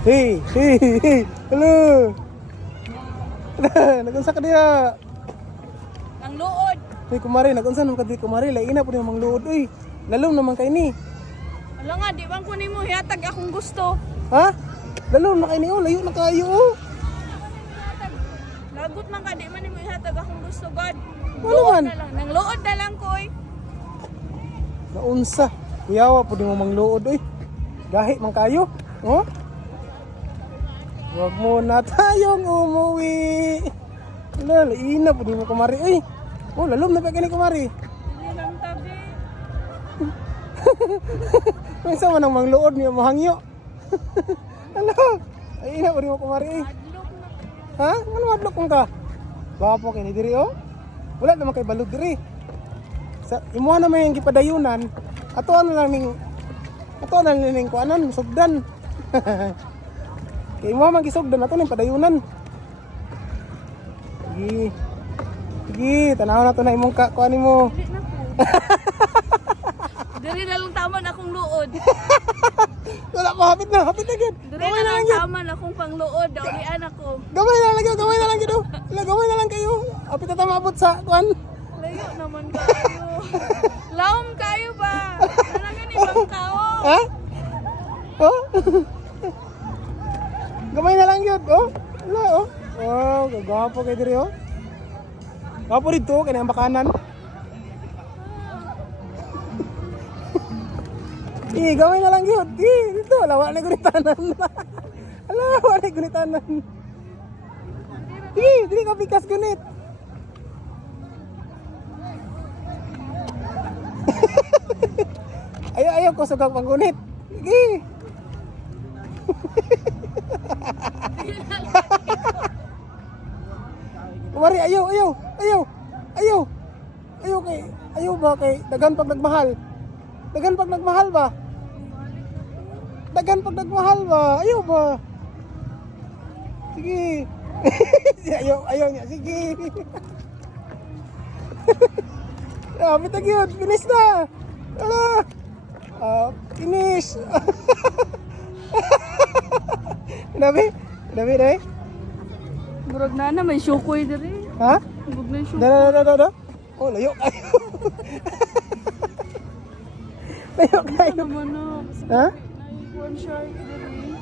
Hey, hey, hey. Hello. Nagunsa ka diha? Ang luod. Hey, kumari, nagunsa naman ka di kumari. Laina po niyo mang luod. Uy, lalom naman kay ni. Wala nga, di bang kunin mo hiatag akong gusto. Ha? Lalom na kay ni. Oh, layo na kayo. Oh. Lagot man ka, di man mo ihatag akong gusto, God. Ano Luod man? na lang. Nang luod na lang ko, eh. Naunsa. Kuyawa po di mo mang luod. Uy, gahi man kayo. Oh? Huwag mo na tayong umuwi. Wala, laina po di mo kumari. Uy, oh, lalom na pa kini kumari. Hindi lang tabi. Kung isa man ang mangluod niya mahangyo. Ano? Ay, ina po di mo kumari. Uy. Adlok na. Ha? Ano madlok kong ka? Gwapo kini diri oh. Wala naman kay balod diri. Sa imuha naman yung gipadayunan. Ato ano lang ning kuanan sugdan. Kay imuha man gisugdan ato ning padayunan. Sige. Sige, tanaw na to na imong kuan mo. Dili na po. Diri na lang taman akong luod. Wala pa hapit na gyud. Diri na lang taman akong pangluod. Daulian ako. Gamay na lang gyud. Wala gamay na lang kayo. Hapit na ta maabot sa kuan. Layo naman kayo. Laom kayo ba? Nalagan ibang kao. Ha? Oh? Gamay na lang yun, oh. Wala, oh. Wow, gagwapo kayo diri, oh. Gwapo dito, kaya ang bakanan. Gamay na lang yun. Dito, wala na gunitanan. Wala na gunitanan. Dili ka pikas gunit. Ayaw ko sugang panggunit. Sige. Kumari, ayaw ba kay dagan pag nagmahal ba? Ayaw ba? Sige. ayaw niya, sige. Bitag yun, finish na. Finish. Dami. Murag na may syukoy diri. Ha? Murag na syukoy. Da. Oh, layo kayo. Layo kayo. Naman na. Ha? One shark diri.